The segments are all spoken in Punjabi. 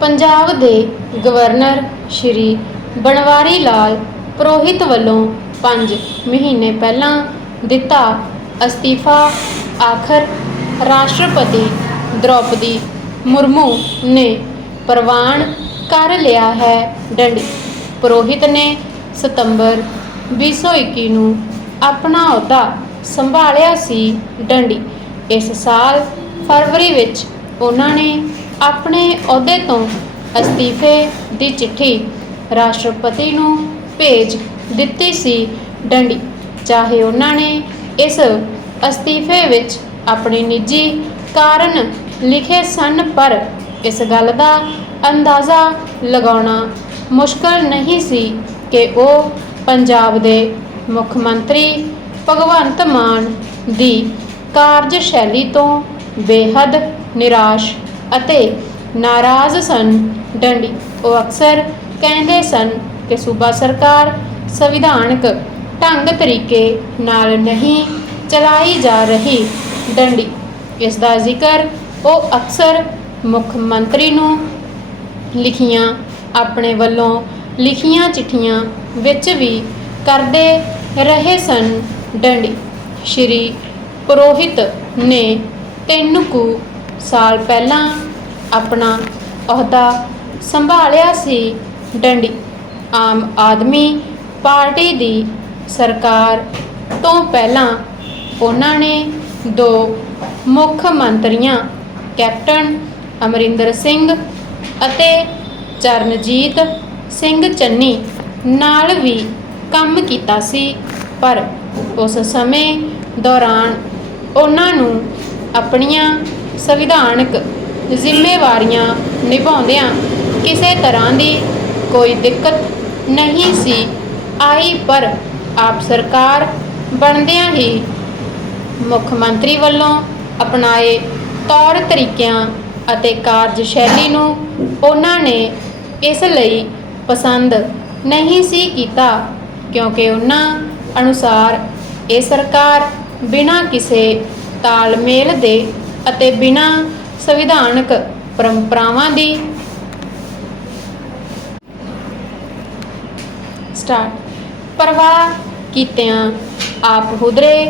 ਪੰਜਾਬ ਦੇ ਗਵਰਨਰ ਸ਼੍ਰੀ ਬਨਵਾਰੀ ਲਾਲ ਪੁਰੋਹਿਤ ਵੱਲੋਂ 5 ਮਹੀਨੇ ਪਹਿਲਾਂ ਦਿੱਤਾ ਅਸਤੀਫਾ। ਆਖਰ ਰਾਸ਼ਟਰਪਤੀ ਦ੍ਰੋਪਦੀ ਮੁਰਮੂ ਨੇ ਪ੍ਰਵਾਨ ਕਰ ਲਿਆ ਹੈ। ਡੰਡੀ ਪੁਰੋਹਿਤ ਨੇ ਸਤੰਬਰ 2021 ਨੂੰ ਆਪਣਾ ਅਹੁਦਾ ਸੰਭਾਲਿਆ ਸੀ। ਡੰਡੀ ਇਸ ਸਾਲ ਫਰਵਰੀ ਵਿੱਚ ਉਹਨਾਂ ਨੇ ਆਪਣੇ ਅਹੁਦੇ ਤੋਂ ਅਸਤੀਫੇ ਦੀ ਚਿੱਠੀ ਰਾਸ਼ਟਰਪਤੀ ਨੂੰ ਭੇਜ ਦਿੱਤੀ ਸੀ ਡੰਡੀ। ਚਾਹੇ ਉਹਨਾਂ ਨੇ ਇਸ ਅਸਤੀਫੇ ਵਿੱਚ ਆਪਣੇ ਨਿੱਜੀ ਕਾਰਨ ਲਿਖੇ ਸਨ, ਪਰ ਇਸ ਗੱਲ ਦਾ ਅੰਦਾਜ਼ਾ ਲਗਾਉਣਾ ਮੁਸ਼ਕਲ ਨਹੀਂ ਸੀ ਕਿ ਉਹ ਪੰਜਾਬ ਦੇ ਮੁੱਖ ਮੰਤਰੀ ਭਗਵੰਤ ਮਾਨ ਦੀ ਕਾਰਜਸ਼ੈਲੀ ਤੋਂ ਬੇਹੱਦ ਨਿਰਾਸ਼ ਅਤੇ ਨਾਰਾਜ਼ ਸਨ। ਡੰਡੀ, ਉਹ ਅਕਸਰ ਕਹਿੰਦੇ ਸਨ ਕਿ ਸੂਬਾ ਸਰਕਾਰ ਸੰਵਿਧਾਨਕ ਢੰਗ ਤਰੀਕੇ ਨਾਲ ਨਹੀਂ ਚਲਾਈ ਜਾ ਰਹੀ। ਡੰਡੀ, ਇਸ ਦਾ ਜ਼ਿਕਰ ਉਹ ਅਕਸਰ ਮੁੱਖ ਮੰਤਰੀ ਨੂੰ ਲਿਖੀਆਂ, ਆਪਣੇ ਵੱਲੋਂ ਲਿਖੀਆਂ ਚਿੱਠੀਆਂ ਵਿੱਚ ਵੀ ਕਰਦੇ ਰਹੇ ਸਨ। ਡੰਡੀ, ਸ਼੍ਰੀ ਪੁਰੋਹਿਤ ਨੇ ਤਿੰਨ ਕੁ ਸਾਲ ਪਹਿਲਾਂ ਆਪਣਾ ਅਹੁਦਾ ਸੰਭਾਲਿਆ ਸੀ ਡੰਡੀ। ਆਮ ਆਦਮੀ ਪਾਰਟੀ ਦੀ ਸਰਕਾਰ ਤੋਂ ਪਹਿਲਾਂ ਉਹਨਾਂ ਨੇ ਦੋ ਮੁੱਖ ਮੰਤਰੀਆਂ, ਕੈਪਟਨ ਅਮਰਿੰਦਰ ਸਿੰਘ ਅਤੇ ਚਰਨਜੀਤ ਸਿੰਘ ਚੰਨੀ ਨਾਲ ਵੀ ਕੰਮ ਕੀਤਾ ਸੀ, ਪਰ ਉਸ ਸਮੇਂ ਦੌਰਾਨ ਉਹਨਾਂ ਨੂੰ ਆਪਣੀਆਂ ਸੰਵਿਧਾਨਕ ਜ਼ਿੰਮੇਵਾਰੀਆਂ ਨਿਭਾਉਂਦਿਆਂ ਕਿਸੇ ਤਰ੍ਹਾਂ ਦੀ ਕੋਈ ਦਿੱਕਤ ਨਹੀਂ ਸੀ ਆਈ, ਪਰ ਆਪ ਸਰਕਾਰ ਬਣਦਿਆਂ ਹੀ ਮੁੱਖ ਮੰਤਰੀ ਵੱਲੋਂ ਅਪਣਾਏ ਤੌਰ ਤਰੀਕਿਆਂ ਅਤੇ ਕਾਰਜਸ਼ੈਲੀ ਨੂੰ ਉਹਨਾਂ ਨੇ ਇਸ ਲਈ ਪਸੰਦ ਨਹੀਂ ਸੀ ਕੀਤਾ, ਕਿਉਂਕਿ ਉਹਨਾਂ ਅਨੁਸਾਰ ਇਹ ਸਰਕਾਰ ਬਿਨਾਂ ਕਿਸੇ ਤਾਲਮੇਲ ਦੇ ਅਤੇ ਬਿਨਾਂ ਸੰਵਿਧਾਨਕ ਪਰੰਪਰਾਵਾਂ ਦੀ ਸਟਾਰਟ ਪਰਵਾਹ ਕੀਤਿਆਂ ਆਪ ਹੁਦਰੇ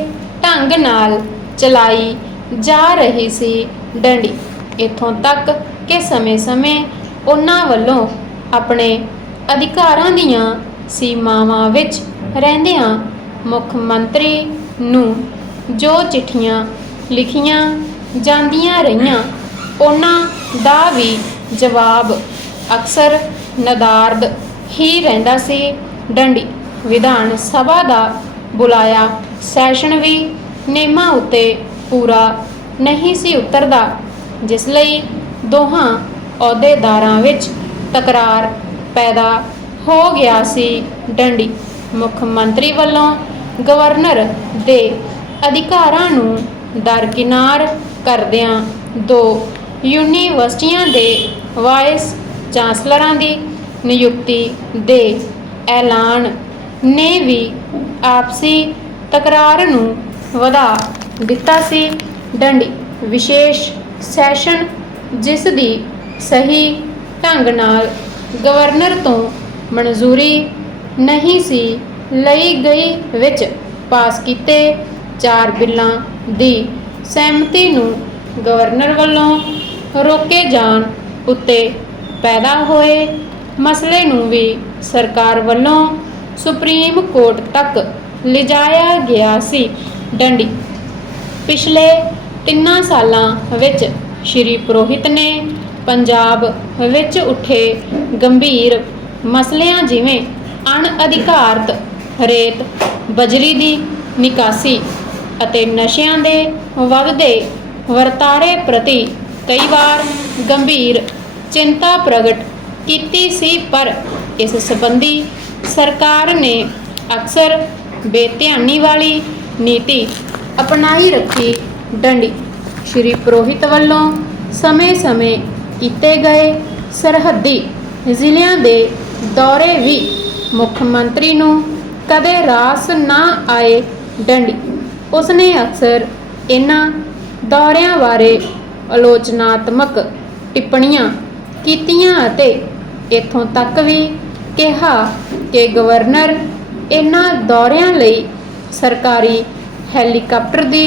ਢੰਗ ਨਾਲ ਚਲਾਈ ਜਾ ਰਹੀ ਸੀ ਡੰਡੀ। ਇਥੋਂ ਤੱਕ ਕਿ ਸਮੇਂ-ਸਮੇਂ ਉਹਨਾਂ ਵੱਲੋਂ ਆਪਣੇ ਅਧਿਕਾਰਾਂ ਦੀਆਂ ਸੀਮਾਵਾਂ ਵਿੱਚ ਰਹਿੰਦਿਆਂ ਮੁੱਖ ਮੰਤਰੀ ਨੂੰ ਜੋ ਚਿੱਠੀਆਂ ਲਿਖੀਆਂ ਜਾਂਦੀਆਂ ਰਹੀਆਂ। ਉਹਨਾਂ ਦਾ ਵੀ ਜਵਾਬ ਅਕਸਰ ਨਦਾਰਦ ਹੀ ਰਹਿੰਦਾ ਸੀ। ਡੰਡੀ ਵਿਧਾਨ ਸਭਾ ਦਾ ਬੁਲਾਇਆ। ਸੈਸ਼ਨ ਵੀ ਨਿਯਮਾਂ ਉੱਤੇ ਪੂਰਾ ਨਹੀਂ ਸੀ ਉਤਰਦਾ, ਜਿਸ ਲਈ ਦੋਹਾਂ ਅਹੁਦੇਦਾਰਾਂ ਵਿੱਚ ਤਕਰਾਰ ਪੈਦਾ ਹੋ ਗਿਆ ਸੀ। ਡੰਡੀ ਮੁੱਖ ਮੰਤਰੀ ਵੱਲੋਂ ਗਵਰਨਰ ਦੇ ਅਧਿਕਾਰਾਂ ਨੂੰ ਦਰਕਿਨਾਰ ਕਰਦਿਆਂ ਦੋ ਯੂਨੀਵਰਸਿਟੀਆਂ ਦੇ ਵਾਈਸ ਚਾਂਸਲਰਾਂ ਦੀ ਨਿਯੁਕਤੀ ਦੇ ਐਲਾਨ ਨੇ ਵੀ ਆਪਸੀ ਤਕਰਾਰ ਨੂੰ ਵਧਾ ਦਿੱਤਾ ਸੀ। ਡੰਡੀ ਵਿਸ਼ੇਸ਼ ਸੈਸ਼ਨ ਜਿਸ ਦੀ ਸਹੀ ਢੰਗ ਨਾਲ ਗਵਰਨਰ ਤੋਂ ਮਨਜ਼ੂਰੀ ਨਹੀਂ ਸੀ ਲਈ ਗਈ, ਵਿੱਚ ਪਾਸ ਕੀਤੇ ਚਾਰ ਬਿੱਲਾਂ ਦੀ ਸਹਿਮਤੀ ਨੂੰ ਗਵਰਨਰ ਵੱਲੋਂ ਰੋਕੇ ਜਾਣ ਉੱਤੇ ਪੈਦਾ ਹੋਏ ਮਸਲੇ ਨੂੰ ਵੀ ਸਰਕਾਰ ਵੱਲੋਂ ਸੁਪਰੀਮ ਕੋਰਟ ਤੱਕ ਲਿਜਾਇਆ ਗਿਆ ਸੀ। ਡੰਡੀ। ਪਿਛਲੇ ਤਿੰਨਾਂ ਸਾਲਾਂ ਵਿੱਚ ਸ਼੍ਰੀ ਪੁਰੋਹਿਤ ਨੇ ਪੰਜਾਬ ਵਿੱਚ ਉੱਠੇ ਗੰਭੀਰ ਮਸਲਿਆਂ ਜਿਵੇਂ ਅਣਅਧਿਕਾਰਤ ਰੇਤ, ਬਜਰੀ ਦੀ ਨਿਕਾਸੀ ਅਤੇ ਨਸ਼ਿਆਂ ਦੇ ਵੱਧਦੇ ਵਰਤਾਰੇ ਪ੍ਰਤੀ ਕਈ ਵਾਰ ਗੰਭੀਰ ਚਿੰਤਾ ਪ੍ਰਗਟ ਕੀਤੀ ਸੀ, ਪਰ ਇਸ ਸੰਬੰਧੀ ਸਰਕਾਰ ਨੇ ਅਕਸਰ ਬੇਧਿਆਨੀ ਵਾਲੀ ਨੀਤੀ ਅਪਣਾਈ ਰੱਖੀ ਡੰਡੀ। ਸ਼੍ਰੀ ਪੁਰੋਹਿਤ ਵੱਲੋਂ ਸਮੇਂ-ਸਮੇਂ ਕੀਤੇ ਗਏ ਸਰਹੱਦੀ ਜ਼ਿਲ੍ਹਿਆਂ ਦੇ ਦੌਰੇ ਵੀ ਮੁੱਖ ਮੰਤਰੀ ਨੂੰ ਕਦੇ ਰਾਸ ਨਾ ਆਏ ਡੰਡੀ। ਉਸਨੇ ਅਕਸਰ ਇਹਨਾਂ ਦੌਰਿਆਂ ਬਾਰੇ ਆਲੋਚਨਾਤਮਕ ਟਿੱਪਣੀਆਂ ਕੀਤੀਆਂ ਅਤੇ ਇੱਥੋਂ ਤੱਕ ਵੀ ਕਿਹਾ ਕਿ ਗਵਰਨਰ ਇਹਨਾਂ ਦੌਰਿਆਂ ਲਈ ਸਰਕਾਰੀ ਹੈਲੀਕਾਪਟਰ ਦੀ